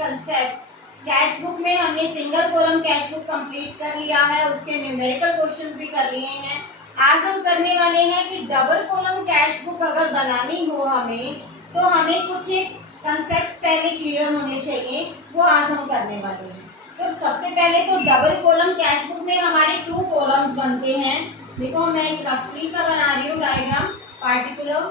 Concept cash book में हमने single column cash book complete कर लिया है, उसके न्यूमेरिकल क्वेश्चंस भी कर लिए हैं। आज हम करने वाले हैं कि डबल कॉलम कैश बुक अगर बनानी हो हमें, तो हमें कुछ एक कंसेप्ट पहले क्लियर होने चाहिए, वो आज हम करने वाले हैं। तो सबसे पहले तो डबल कॉलम कैश बुक में हमारे 2 कॉलम्स बनते हैं। देखो मैं एक रफली सा बना रही हूँ डायग्राम। पार्टिकुलर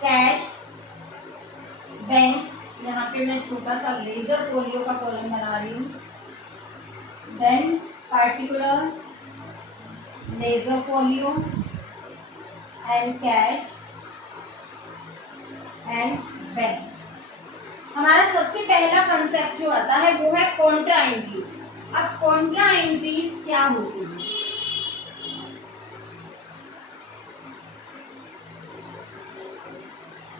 कैश बैंक, यहाँ पे मैं छोटा सा लेजर फोलियो का कॉलम बना रही हूँ। Then particular ledger folio and cash and bank. हमारा सबसे पहला कंसेप्ट जो आता है वो है कॉन्ट्रा एंट्रीज। अब कॉन्ट्रा एंट्रीज क्या होती है?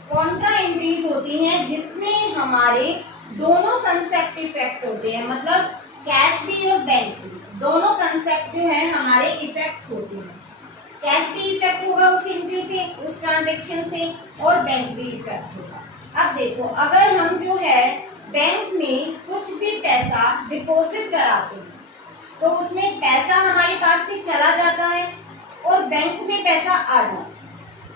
कॉन्ट्रा एंट्रीज होती हैं जिसमें हमारे दोनों कंसेप्ट इफेक्ट होते हैं, मतलब कैश भी और बैंक भी, दोनों कंसेप्ट जो है हमारे इफेक्ट होते हैं। कैश भी इफेक्ट होगा उस एंट्री से, उस ट्रांजेक्शन से, और बैंक भी इफेक्ट होगा। अब देखो, अगर हम जो है बैंक में कुछ भी पैसा डिपॉजिट कराते हैं तो उसमें पैसा हमारे पास से चला जाता है और बैंक में पैसा आ जाता है।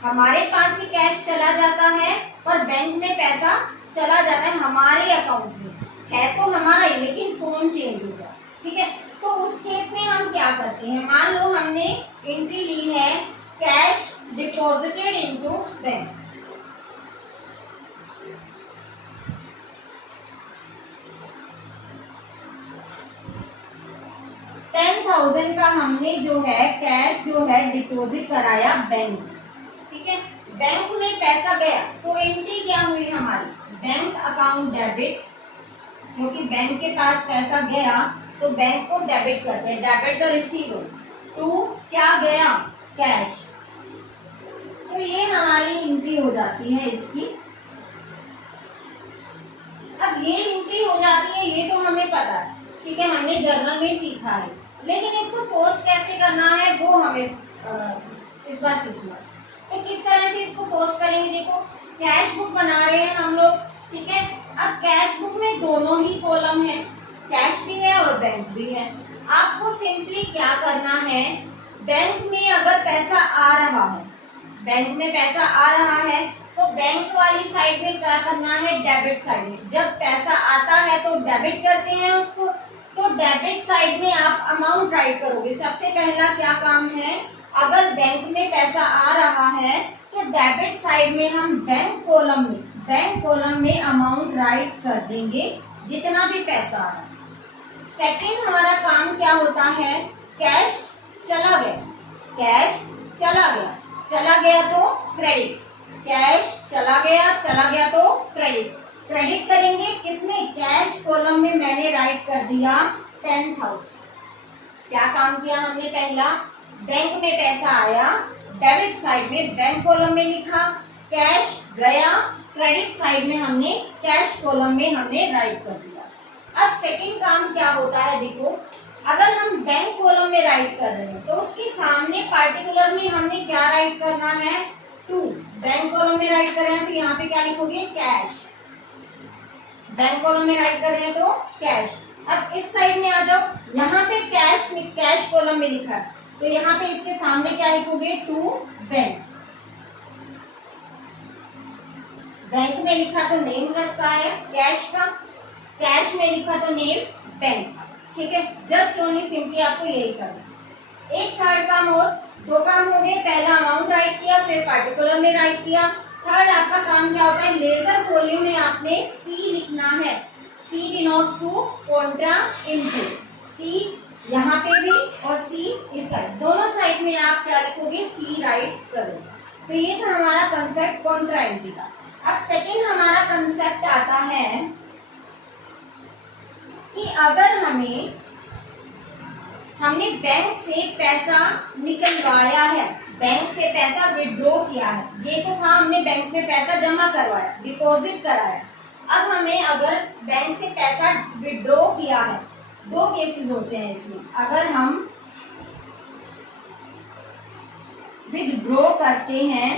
हमारे पास से कैश चला जाता है और बैंक में पैसा चला जाता है हमारे अकाउंट में, है तो हमारा ही लेकिन फॉर्म चेंज हो जाए। ठीक है, तो उस केस में हम क्या करते हैं? मान लो हमने एंट्री ली है कैश डिपॉजिटेड इनटू बैंक। $10,000 का हमने जो है कैश जो है डिपॉजिट कराया बैंक। ठीक है, बैंक में पैसा गया तो एंट्री क्या हुई हमारी? बैंक अकाउंट डेबिट, क्योंकि बैंक के पास पैसा गया तो बैंक को डेबिट करते हैं, डेबिट द रिसीवर टू क्या गया? कैश। तो ये हमारी एंट्री हो जाती है इसकी। अब ये एंट्री हो जाती है, ये तो हमें पता है, ठीक है, हमने जर्नल में सीखा है, लेकिन इसको पोस्ट कैसे करना है वो हमें इस बार सीखना है। तो किस तरह से इसको पोस्ट करेंगे? देखो, कैश बुक बना रहे हैं हम लोग, ठीक है। अब कैश बुक में दोनों ही कॉलम है, कैश भी है और बैंक भी है। आपको सिंपली क्या करना है, बैंक में अगर पैसा आ रहा है, बैंक में पैसा आ रहा है तो बैंक वाली साइड में क्या करना है? डेबिट साइड में जब पैसा आता है तो डेबिट करते हैं उसको, तो डेबिट साइड में आप अमाउंट राइट करोगे। सबसे पहला क्या काम है, अगर बैंक में पैसा आ रहा है तो डेबिट साइड में हम बैंक कॉलम में अमाउंट राइट कर देंगे जितना भी पैसा आ रहा है। सेकंड हमारा काम क्या होता है? कैश चला गया, कैश चला गया तो क्रेडिट, कैश चला गया तो क्रेडिट करेंगे किसमें? कैश कॉलम में मैंने राइट कर दिया 10,000। क्या काम किया हमने? पहला बैंक में पैसा आया, डेबिट साइड में बैंक कॉलम में लिखा, कैश गया, क्रेडिट साइड में हमने कैश कॉलम में हमने राइट कर दिया। अब सेकंड काम क्या होता है? देखो, अगर हम बैंक कॉलम में राइट कर रहे हैं तो उसके सामने पार्टिकुलर में हमने क्या राइट करना है? 2। बैंक कॉलम में राइट कर रहे हैं तो यहाँ पे क्या लिखोगे? कैश। बैंक कॉलम में राइट कर रहे हैं तो कैश। अब इस साइड में आ जाओ, यहाँ पे कैश कॉलम में लिखा है तो यहाँ पे इसके सामने क्या लिखोगे? 2 बैंक। बैंक में लिखा तो नेम किसका है? कैश का। कैश में लिखा तो नेम बैंक का। ठीक है, जस्ट ओनली सिंपली आपको यही करना। एक थर्ड काम और, 2 काम हो गए। पहला अमाउंट राइट किया, फिर पार्टिकुलर में राइट किया। थर्ड आपका काम क्या होता है? लेजर फोलियो में आपने सी लिखना है। सी डिनोट्स टू कॉन्ट्रा एंट्री। सी यहाँ पे भी और सी इस साइड, दोनों साइड में आप क्या लिखोगे? सी राइट करोगे। तो ये था हमारा कंसेप्ट कॉन्ट्रा एंट्री का। अब सेकंड हमारा कंसेप्ट आता है कि अगर हमने बैंक से पैसा निकलवाया है, बैंक से पैसा विड्रॉ किया है, ये तो था हमने बैंक में पैसा जमा करवाया, डिपॉजिट कराया। अब हमें अगर बैंक से पैसा विड्रॉ किया है, 2 केसेस होते हैं इसमें। अगर हम विड्रॉ करते हैं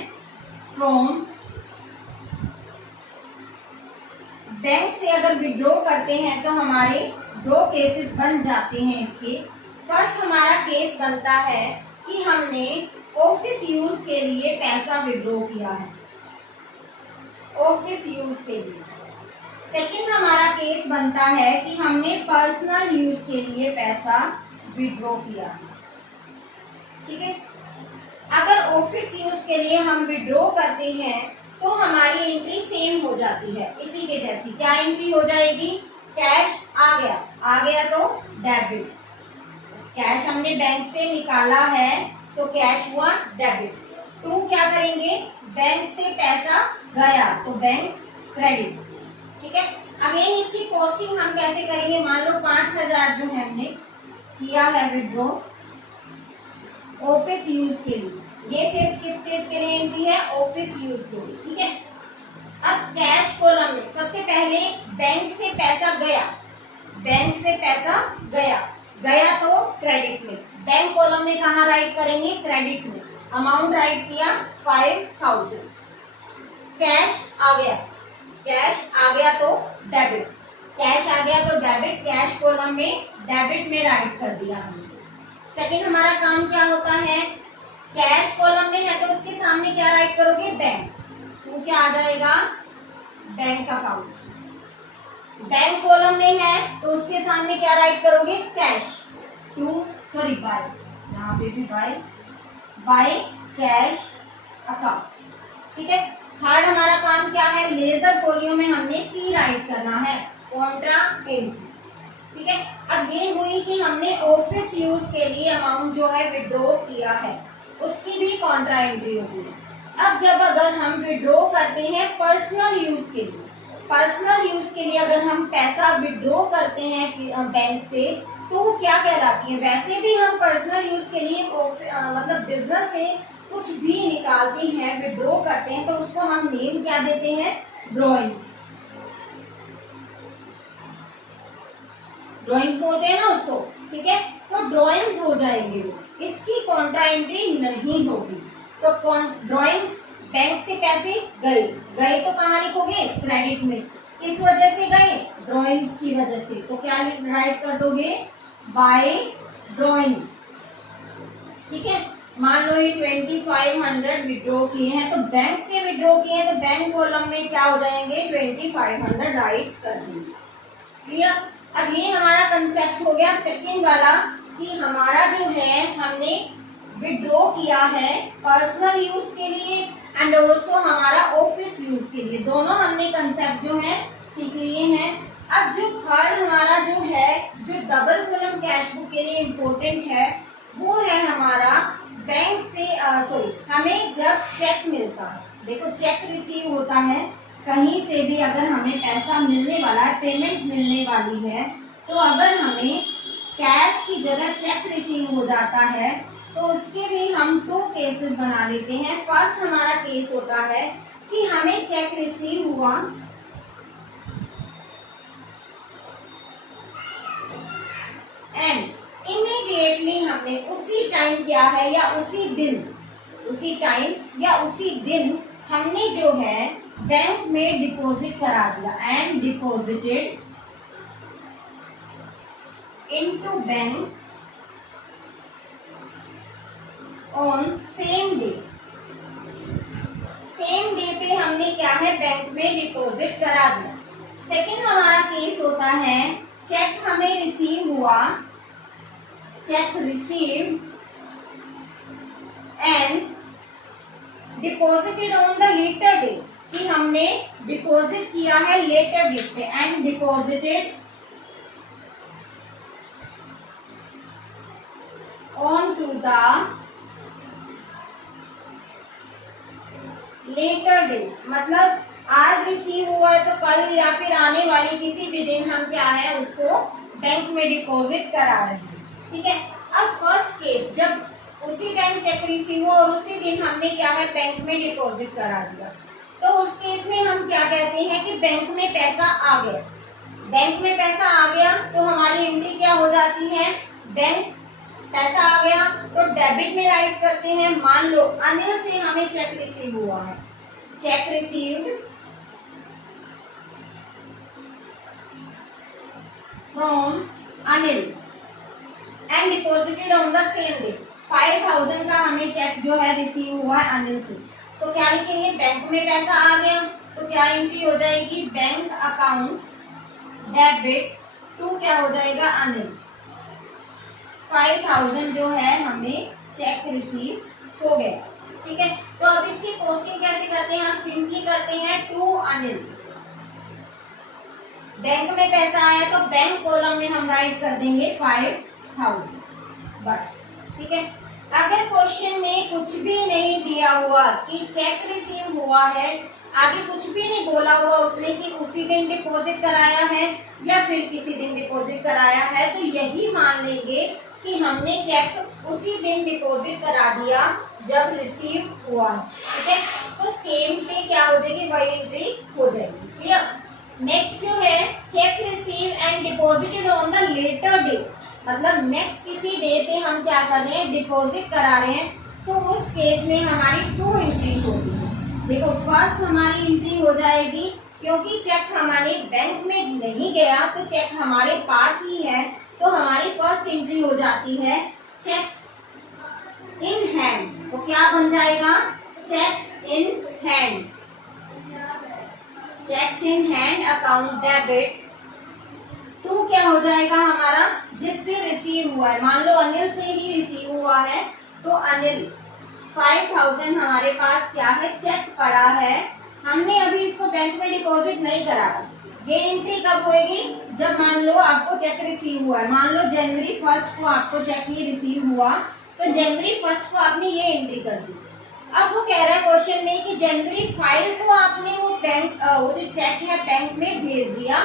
फ्रॉम बैंक से अगर विड्रॉ करते हैं तो हमारे दो केसेस बन जाते हैं इसके। फर्स्ट हमारा केस बनता है कि हमने ऑफिस यूज के लिए पैसा विड्रॉ किया है, ऑफिस यूज के लिए। सेकंड हमारा केस बनता है कि हमने पर्सनल यूज के लिए पैसा विड्रॉ किया है। ठीक है, अगर ऑफिस यूज के लिए हम विड्रॉ करते हैं तो हमारी एंट्री सेम हो जाती है, इसी के जैसी। क्या एंट्री हो जाएगी? कैश आ गया तो डेबिट। कैश हमने बैंक से निकाला है तो कैश हुआ डेबिट। टू क्या करेंगे? बैंक से पैसा गया तो बैंक क्रेडिट। ठीक है, अगेन इसकी पोस्टिंग हम कैसे करेंगे? मान लो 5,000 जो हमने किया है विड्रॉ ऑफिस यूज के लिए, ये सिर्फ किस चीज के लिए एंट्री है? ऑफिस यूज के लिए। ठीक है, अब कैश कॉलम में सबसे पहले बैंक से पैसा गया, बैंक से पैसा गया तो क्रेडिट में। बैंक कॉलम में कहाँ राइट करेंगे? क्रेडिट में। अमाउंट राइट किया 5,000। कैश आ गया तो डेबिट। कैश आ गया तो डेबिट, कैश कॉलम में डेबिट में राइट कर दिया हमने। सेकंड हमारा काम क्या होता है? कैश कॉलम में है तो उसके सामने क्या राइट करोगे? बैंक। तो क्या आ जाएगा? Bank account. बैंक कॉलम में है तो उसके सामने क्या राइट करोगे? कैश। बाय, यहाँ पे भी बाय कैश अकाउंट। ठीक है, थर्ड हमारा काम क्या है? लेजर फोलियो में हमने सी राइट करना है, कॉन्ट्रा एंट्री। ठीक है, अब ये हुई कि हमने ऑफिस यूज के लिए अमाउंट जो है विड्रॉ किया है, उसकी भी कॉन्ट्रा एंट्री होगी। अब जब अगर हम विड्रॉ करते हैं पर्सनल यूज के लिए, पर्सनल यूज के लिए अगर हम पैसा विड्रॉ करते हैं बैंक से तो क्या कहलाती है? वैसे भी हम पर्सनल यूज के लिए मतलब बिजनेस से कुछ भी निकालते हैं, विड्रॉ करते हैं, तो उसको हम नेम क्या देते हैं? ड्रॉइंग्स। ड्रॉइंग्स बोलते हैं ना उसको। ठीक है, तो ड्रॉइंग्स हो जाएंगे वो, इसकी कॉन्ट्रा एंट्री नहीं होगी। तो ड्रॉइंग्स बैंक से पैसे गए तो कहाँ लिखोगे? क्रेडिट में। किस वजह से गए? ड्रॉइंग्स की वजह से। तो क्या राइट कर दोगे? By drawings. ठीक है, मान लो ये 2500 विड्रॉ किए हैं, तो बैंक से विड्रॉ किए हैं तो बैंक कॉलम में क्या हो जाएंगे? 2500 राइट कर देंगे। क्लियर? अब ये हमारा कंसेप्ट हो गया सेकंड वाला कि हमारा जो है हमने विड्रॉ किया है पर्सनल यूज के लिए एंड ऑल्सो हमारा ऑफिस यूज के लिए, दोनों हमने कंसेप्ट जो है सीख लिए हैं। अब जो थर्ड हमारा जो है, जो डबल कॉलम कैश बुक के लिए इम्पोर्टेंट है, वो है हमारा बैंक से हमें जब चेक मिलता है। देखो, चेक रिसीव होता है कहीं से भी, अगर हमें पैसा मिलने वाला है, पेमेंट मिलने वाली है, तो अगर हमें कैश की जगह चेक रिसीव हो जाता है तो उसके भी हम 2 केसेस बना लेते हैं। फर्स्ट हमारा केस होता है कि हमें चेक रिसीव हुआ एंड इमीडिएटली हमने उसी टाइम क्या है या उसी दिन हमने जो है बैंक में डिपॉजिट करा दिया and deposited into bank on same day पे हमने क्या है? बैंक में डिपॉजिट करा दिया। सेकंड हमारा केस होता है चेक हमें रिसीव हुआ, cheque receive and deposited on the later day, कि हमने डिपॉजिट किया है लेटर डेट पे and deposited on to the later day. मतलब आज रिसीव हुआ है तो कल या फिर आने वाली किसी भी दिन हम क्या है उसको बैंक में डिपॉजिट करा रहे हैं। ठीक है, अब फर्स्ट केस जब उसी टाइम चेक रिसीव हुआ और उसी दिन हमने क्या है बैंक में डिपॉजिट करा दिया, तो उस केस में हम क्या कहते हैं कि बैंक में पैसा आ गया। बैंक में पैसा आ गया तो हमारी एंट्री क्या हो जाती है? बैंक पैसा आ गया तो डेबिट में राइट करते हैं। मान लो अनिल से हमें चेक रिसीव हुआ है, check received from Anil and deposited on the same day. 5,000 का हमें चेक जो है रिसीव हुआ है अनिल से, तो क्या लिखेंगे, बैंक में पैसा आ गया तो क्या एंट्री हो जाएगी, बैंक अकाउंट डेबिट टू क्या हो जाएगा अनिल। 5,000 जो है हमें चेक रिसीव हो गया। ठीक है, तो अब इसकी पोस्टिंग कैसे करते हैं, हम सिंपली करते हैं टू अनिल। बैंक में पैसा आया तो बैंक कॉलम में हम राइट कर देंगे 5,000 बस। ठीक है, अगर क्वेश्चन में कुछ भी नहीं दिया हुआ कि चेक रिसीव हुआ है, आगे कुछ भी नहीं बोला हुआ उसने कि उसी दिन डिपॉजिट कराया है या फिर किसी दिन डिपॉजिट कराया है, तो यही मान लेंगे कि हमने चेक उसी दिन डिपॉजिट करा दिया जब रिसीव हुआ। ठीक है, तो सेम पे क्या हो जाएगी, वही एंट्री हो जाएगी। क्लियर। नेक्स्ट जो है cheque receive and deposited on the later day, मतलब नेक्स्ट किसी डे पे हम क्या कर रहे हैं, डिपॉजिट करा रहे हैं, तो उस केस में हमारी टू एंट्रीज होगी। देखो फर्स्ट हमारी एंट्री हो जाएगी क्योंकि चेक हमारे बैंक में नहीं गया तो चेक हमारे पास ही है, तो हमारी फर्स्ट एंट्री हो जाती है चेक्स इन हैंड। तो क्या बन जाएगा, cheques in hand, cheques in hand account debit to क्या हो जाएगा हमारा, जिससे रिसीव हुआ है, मान लो अनिल से ही रिसीव हुआ है तो अनिल 5,000 हमारे पास क्या है, चेक पड़ा है, हमने अभी इसको बैंक में डिपॉजिट नहीं करा। ये एंट्री कब होएगी, जब मान लो आपको चेक रिसीव हुआ है, मान लो जनवरी 1 को आपको चेक ये रिसीव हुआ, तो जनवरी 1 को आपने ये एंट्री कर दी। अब वो कह रहा है क्वेश्चन में कि जनवरी 5 को आपने वो बैंक वो जो चेक है बैंक में भेज दिया,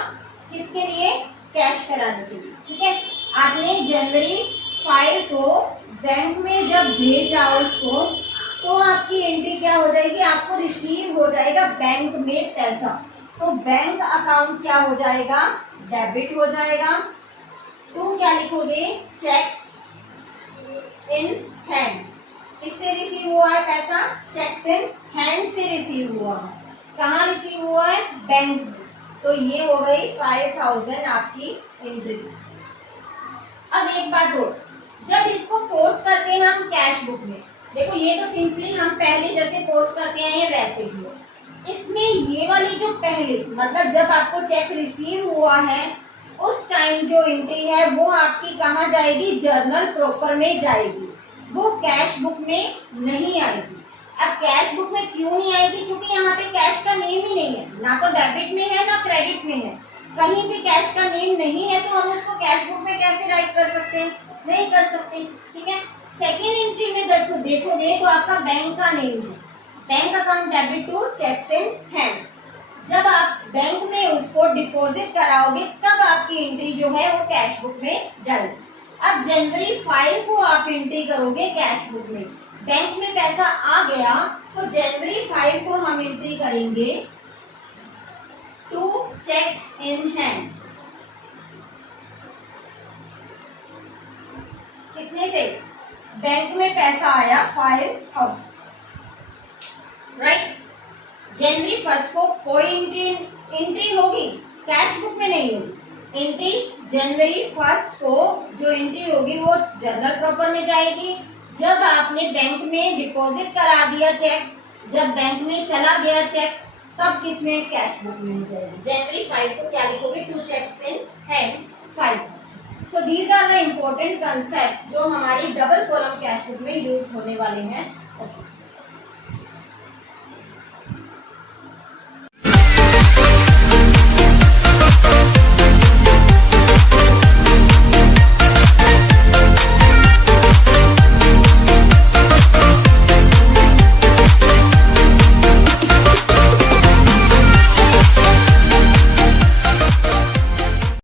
किसके लिए, कैश कराने के लिए। ठीक है, आपने जनवरी 5 को बैंक में जब भेजा उसको, तो आपकी एंट्री क्या हो जाएगी, आपको रिसीव हो जाएगा बैंक में पैसा, तो बैंक अकाउंट क्या हो जाएगा, डेबिट हो जाएगा। टू क्या लिखोगे, चेक्स इन हैंड, किससे रिसीव हुआ है पैसा, चेक्स इन हैंड से रिसीव हुआ है, कहाँ रिसीव हुआ है, बैंक में, तो ये हो गई 5,000 आपकी एंट्री। अब एक बात और, जब इसको पोस्ट करते हैं हम कैश बुक में, देखो ये तो सिंपली हम पहले जैसे पोस्ट करते हैं वैसे ही, इसमें ये वाली जो पहले मतलब जब आपको चेक रिसीव हुआ है उस टाइम जो एंट्री है वो आपकी कहाँ जाएगी, जर्नल प्रॉपर में जाएगी, वो कैश बुक में नहीं आएगी। अब कैश बुक में क्यों नहीं आएगी, क्योंकि यहाँ पे कैश का नेम ही नहीं है, ना तो डेबिट में है ना क्रेडिट में है, कहीं भी कैश का नेम नहीं है, तो हम उसको कैश बुक में कैसे राइट कर सकते हैं, नहीं कर सकते। ठीक है, सेकेंड एंट्री में देखोगे तो आपका बैंक का नेम है, bank account debit to cheques in hand, जब आप बैंक में उसको डिपॉजिट कराओगे तब आपकी एंट्री जो है वो कैश बुक में जाएगी। अब जनवरी 5 को आप एंट्री करोगे कैश बुक में, बैंक में पैसा आ गया तो जनवरी 5 को हम एंट्री करेंगे टू चेक्स इन हैंड, कितने से, बैंक में पैसा आया 5,000, राइट। जनवरी 1 को कोई एंट्री होगी, कैश बुक में नहीं होगी, एंट्री जनवरी 1 को जो एंट्री होगी वो जर्नल प्रॉपर में जाएगी। जब आपने बैंक में डिपॉजिट करा दिया चेक, जब बैंक में चला गया चेक, तब किसमें, कैश बुक में हो जाएगी। जनवरी 5 को क्या लिखोगे, to cheques in hand 5,000। So these are the important concept जो हमारी डबल कॉलम कैश बुक में यूज होने वाले हैं। ओके।